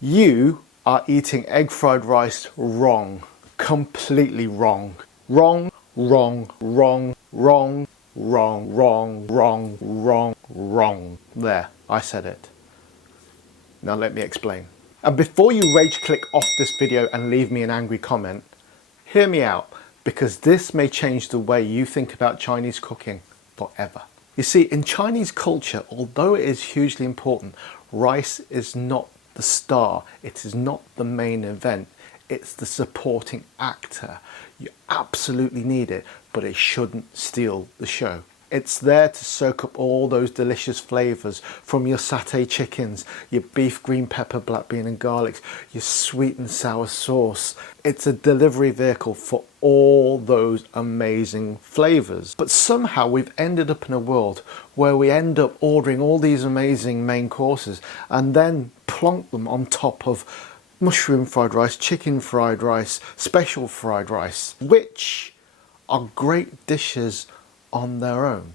You are eating egg fried rice wrong. Completely wrong. Wrong, wrong, wrong, wrong, wrong, wrong, wrong, wrong, wrong. There, I said it. Now let me explain. And before you rage click off this video and leave me an angry comment, hear me out, because this may change the way you think about Chinese cooking forever. You see, in Chinese culture, although it is hugely important, rice is not the star, it is not the main event, it's the supporting actor. You absolutely need it, but it shouldn't steal the show. It's there to soak up all those delicious flavours from your satay chickens, your beef, green pepper, black bean and garlic, your sweet and sour sauce. It's a delivery vehicle for all those amazing flavours. But somehow we've ended up in a world where we end up ordering all these amazing main courses and then plonk them on top of mushroom fried rice, chicken fried rice, special fried rice, which are great dishes on their own.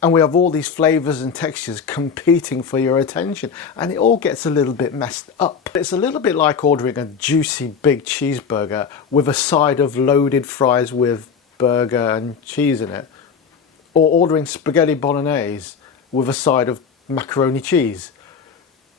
And we have all these flavours and textures competing for your attention, and it all gets a little bit messed up. It's a little bit like ordering a juicy big cheeseburger with a side of loaded fries with burger and cheese in it, or ordering spaghetti bolognese with a side of macaroni cheese.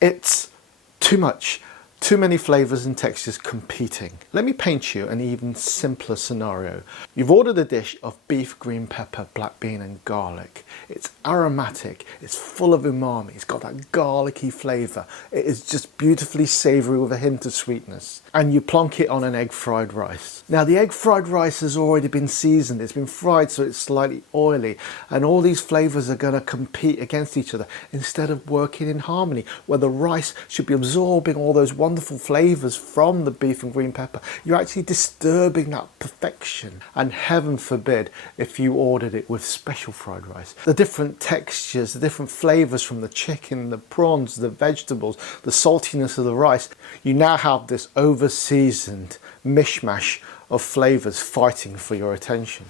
It's too much. Too many flavours and textures competing. Let me paint you an even simpler scenario. You've ordered a dish of beef, green pepper, black bean and garlic. It's aromatic, it's full of umami, it's got that garlicky flavour. It is just beautifully savoury with a hint of sweetness. And you plonk it on an egg fried rice. Now the egg fried rice has already been seasoned, it's been fried so it's slightly oily, and all these flavours are going to compete against each other instead of working in harmony, where the rice should be absorbing all those wonderful flavours from the beef and green pepper. You're actually disturbing that perfection. And heaven forbid if you ordered it with special fried rice. The different textures, the different flavours from the chicken, the prawns, the vegetables, the saltiness of the rice. You now have this over-seasoned mishmash of flavours fighting for your attention.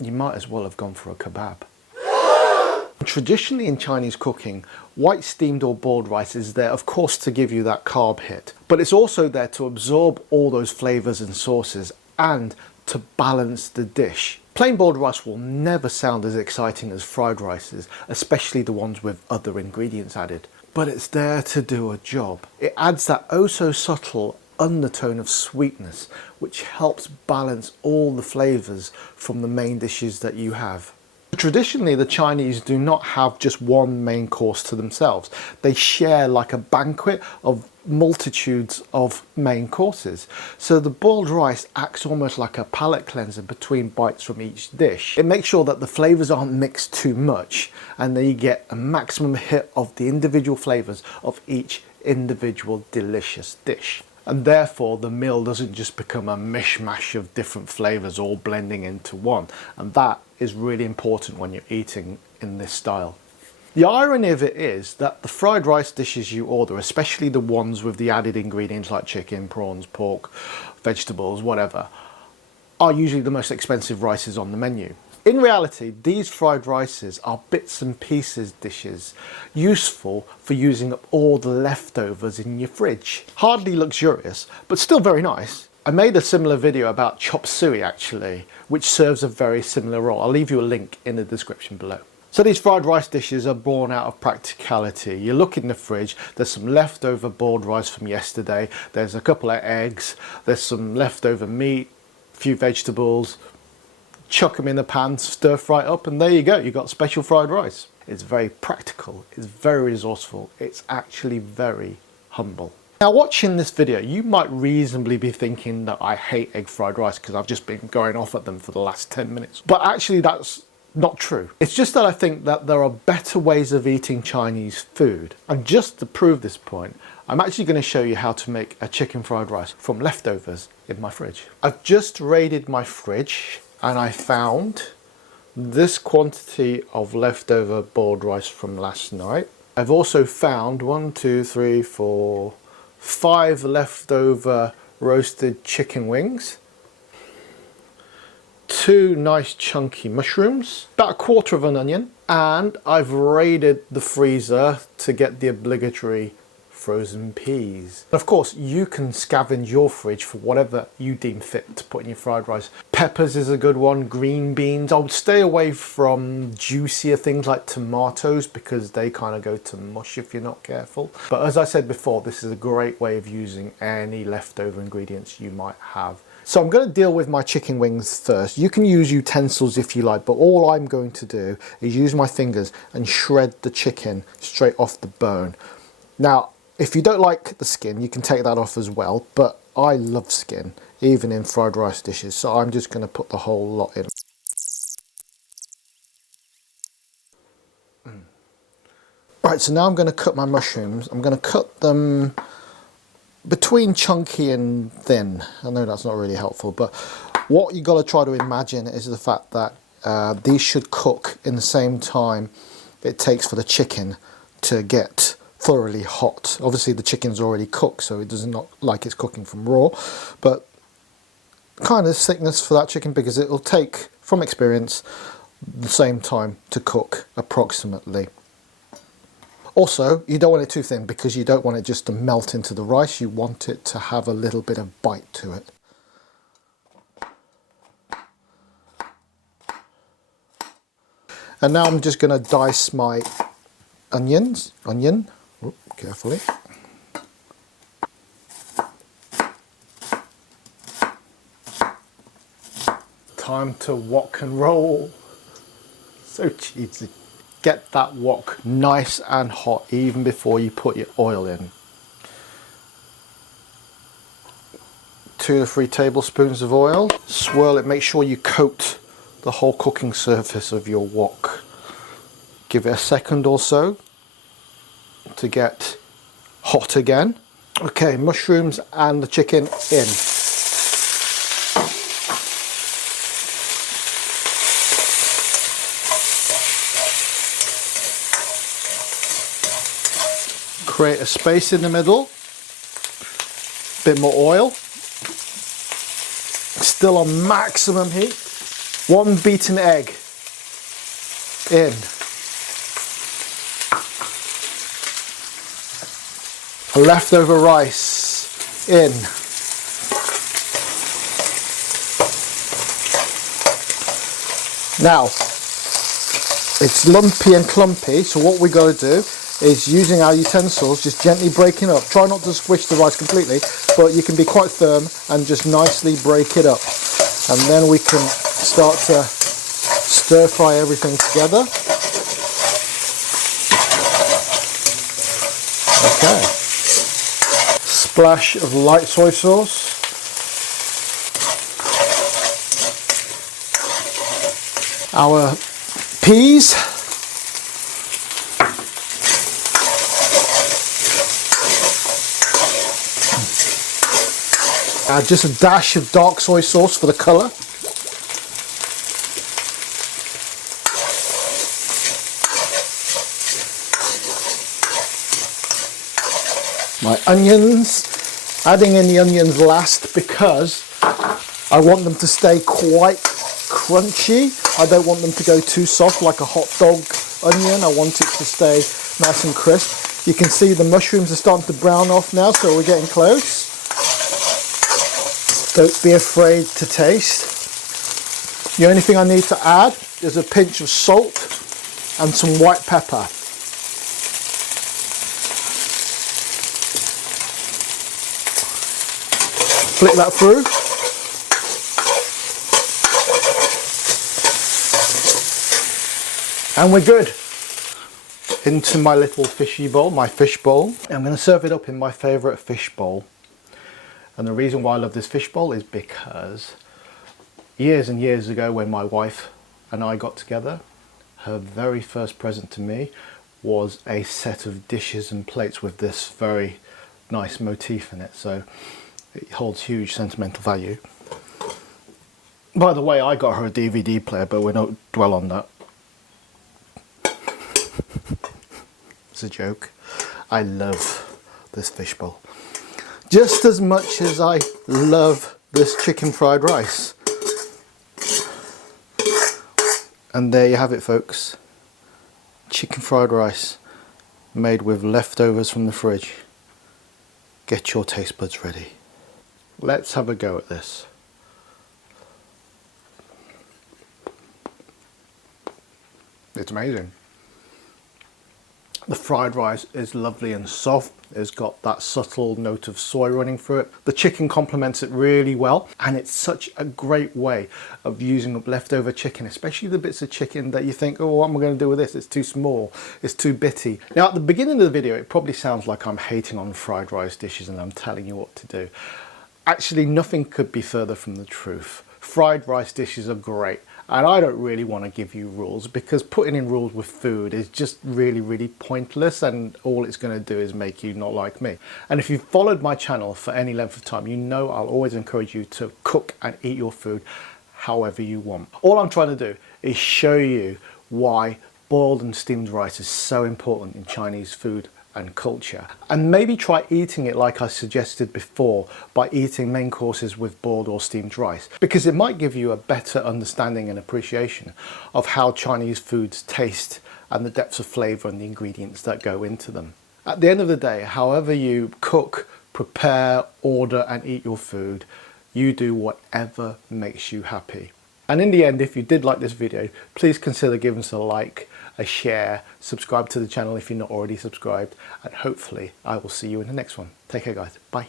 You might as well have gone for a kebab. Traditionally in Chinese cooking, white steamed or boiled rice is there, of course, to give you that carb hit, but it's also there to absorb all those flavours and sauces and to balance the dish. Plain boiled rice will never sound as exciting as fried rices, especially the ones with other ingredients added, but it's there to do a job. It adds that oh so subtle undertone of sweetness, which helps balance all the flavours from the main dishes that you have. Traditionally, the Chinese do not have just one main course to themselves. They share like a banquet of multitudes of main courses. So the boiled rice acts almost like a palate cleanser between bites from each dish. It makes sure that the flavours aren't mixed too much and that you get a maximum hit of the individual flavours of each individual delicious dish. And therefore the meal doesn't just become a mishmash of different flavours all blending into one. And that is really important when you're eating in this style. The irony of it is that the fried rice dishes you order, especially the ones with the added ingredients like chicken, prawns, pork, vegetables, whatever, are usually the most expensive rices on the menu. In reality, these fried rices are bits and pieces dishes, useful for using up all the leftovers in your fridge. Hardly luxurious, but still very nice. I made a similar video about chop suey actually, which serves a very similar role. I'll leave you a link in the description below. So these fried rice dishes are born out of practicality. You look in the fridge, there's some leftover boiled rice from yesterday, there's a couple of eggs, there's some leftover meat, a few vegetables, chuck them in the pan, stir fry it up, and there you go, you've got special fried rice. It's very practical, it's very resourceful, it's actually very humble. Now watching this video, you might reasonably be thinking that I hate egg fried rice because I've just been going off at them for the last 10 minutes. But actually that's not true. It's just that I think that there are better ways of eating Chinese food. And just to prove this point, I'm actually going to show you how to make a chicken fried rice from leftovers in my fridge. I've just raided my fridge and I found this quantity of leftover boiled rice from last night. I've also found 5 leftover roasted chicken wings, 2 nice chunky mushrooms, about 1/4 of an onion, and I've raided the freezer to get the obligatory frozen peas. Of course, you can scavenge your fridge for whatever you deem fit to put in your fried rice. Peppers is a good one, green beans. I would stay away from juicier things like tomatoes because they kind of go to mush if you're not careful. But as I said before, this is a great way of using any leftover ingredients you might have. So I'm going to deal with my chicken wings first. You can use utensils if you like, but all I'm going to do is use my fingers and shred the chicken straight off the bone. Now, if you don't like the skin, you can take that off as well, but I love skin, even in fried rice dishes, so I'm just going to put the whole lot in. Right, so now I'm going to cut my mushrooms. I'm going to cut them between chunky and thin. I know that's not really helpful, but what you've got to try to imagine is the fact that these should cook in the same time it takes for the chicken to get thoroughly hot. Obviously the chicken's already cooked, so it does not like it's cooking from raw, but kind of thickness for that chicken, because it will take, from experience, the same time to cook approximately. Also, you don't want it too thin because you don't want it just to melt into the rice. You want it to have a little bit of bite to it. And now I'm just going to dice my onion, carefully. Time to wok and roll. So cheesy. Get that wok nice and hot even before you put your oil in. 2 to 3 tablespoons of oil. Swirl it, make sure you coat the whole cooking surface of your wok. Give it a second or so to get hot again. Okay, mushrooms and the chicken in. Create a space in the middle, bit more oil, still on maximum heat. 1 beaten egg in. Leftover rice in. Now, it's lumpy and clumpy, so what we got to do is, using our utensils, just gently breaking up. Try not to squish the rice completely, but you can be quite firm and just nicely break it up. And then we can start to stir fry everything together. Okay. Splash of light soy sauce. Our peas. Add just a dash of dark soy sauce for the colour. My onions. Adding in the onions last because I want them to stay quite crunchy. I don't want them to go too soft like a hot dog onion. I want it to stay nice and crisp. You can see the mushrooms are starting to brown off now, so we're getting close. Don't be afraid to taste. The only thing I need to add is a pinch of salt and some white pepper. Flick that through. And we're good. Into my little fishy bowl, my fish bowl. I'm going to serve it up in my favourite fish bowl. And the reason why I love this fish bowl is because years and years ago, when my wife and I got together, her very first present to me was a set of dishes and plates with this very nice motif in it. So it holds huge sentimental value. By the way, I got her a DVD player, but we don't dwell on that. It's a joke. I love this fish bowl just as much as I love this chicken fried rice. And there you have it, folks. Chicken fried rice made with leftovers from the fridge. get your taste buds ready. Let's have a go at this. It's amazing. The fried rice is lovely and soft. It's got that subtle note of soy running through it. The chicken complements it really well, and it's such a great way of using up leftover chicken, especially the bits of chicken that you think, oh, what am I going to do with this? It's too small, it's too bitty. Now, at the beginning of the video, it probably sounds like I'm hating on fried rice dishes and I'm telling you what to do. Actually, nothing could be further from the truth. Fried rice dishes are great. And I don't really want to give you rules, because putting in rules with food is just really pointless, and all it's going to do is make you not like me. And if you've followed my channel for any length of time, you know I'll always encourage you to cook and eat your food however you want. All I'm trying to do is show you why boiled and steamed rice is so important in Chinese food and culture, and maybe try eating it like I suggested before, by eating main courses with boiled or steamed rice, because it might give you a better understanding and appreciation of how Chinese foods taste and the depths of flavour and the ingredients that go into them. At the end of the day, however you cook, prepare, order and eat your food, you do whatever makes you happy. And in the end, if you did like this video, please consider giving us a like, a share, subscribe to the channel if you're not already subscribed, and hopefully I will see you in the next one. Take care guys, bye.